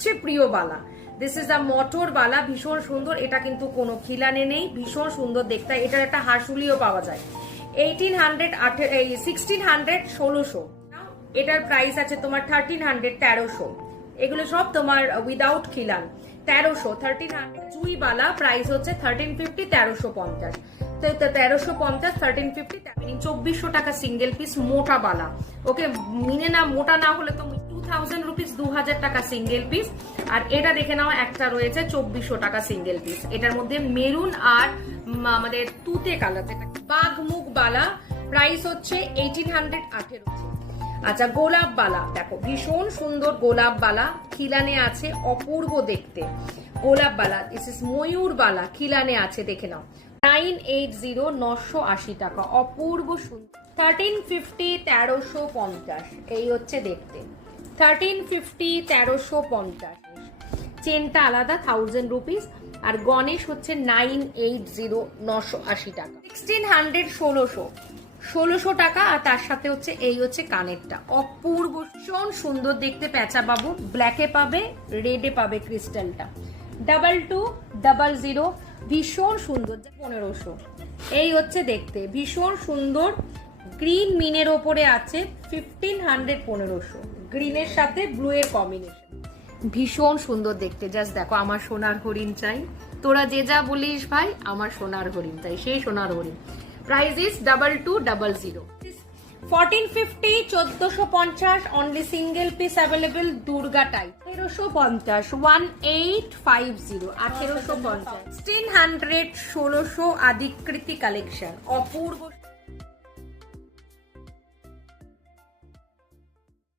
সবচেয়ে প্রিয় বালা। This is a মটর বালা, ভীষণ সুন্দর। এটা কিন্তু কোনো খিলানে নেই, ভীষণ সুন্দর দেখতে। এটার একটা হাসুলিও পাওয়া যায়। 1600 1600। এটার প্রাইস আছে তোমার 1300 1300। এগুলো সব তোমার উইদাউট খিলান। 1300 1300। জুই বালা প্রাইস হচ্ছে 1350 1350। 1350 1350 2400 টাকা সিঙ্গেল পিস মোটা বালা। ওকে, মিনে না, মোটা না হলে তো 2000 রুপিস, 2000 টাকা সিঙ্গেল পিস। আর এটা দেখে নাও, একটা রয়েছে 2400 টাকা সিঙ্গেল পিস। এটার মধ্যে মেরুন আর আমাদের তুতে কালার, যেটা বাঘ মুখ বালা, প্রাইস হচ্ছে 1800 1800। আচ্ছা, গোলাপ বালা দেখো, ভীষণ সুন্দর গোলাপ বালা, খিলানে আছে, অপূর্ব দেখতে গোলাপ বালা। দিস ইজ ময়ূর বালা, খিলানে আছে, দেখে নাও। 980 980 টাকা, অপূর্ব সুন্দর। 1350 1350, এই হচ্ছে দেখতে। 1350 1350। চেনটা আলাদা 1000 রুপিস। আর গণেশ হচ্ছে 980 980 টাকা। 1600 1600 টাকা। আর তার সাথে হচ্ছে এই হচ্ছে কানেরটা, অপূর্ব ভীষণ সুন্দর দেখতে। প্যাঁচা বাবু ব্ল্যাকে পাবে, রেডে পাবে ক্রিস্টালটা। 2200, ভীষণ সুন্দর, 1500। এই হচ্ছে দেখতে, ভীষণ সুন্দর। গ্রিন মিনের ওপরে আছে, 1500 1500। গ্রিনের সাথে ব্লু এর কম্বিনেশন, ভীষণ সুন্দর দেখতে। জাস্ট দেখো, আমার সোনার হরিণ চাই, তোরা যে যা বলিস ভাই, আমার সোনার হরিণ চাই, সেই সোনার হরিণ। Price is 2200। 1450 1450, only single piece available, Durga type. 1350 1850 1850। 1600 1600 Adikriti collection, Apurba.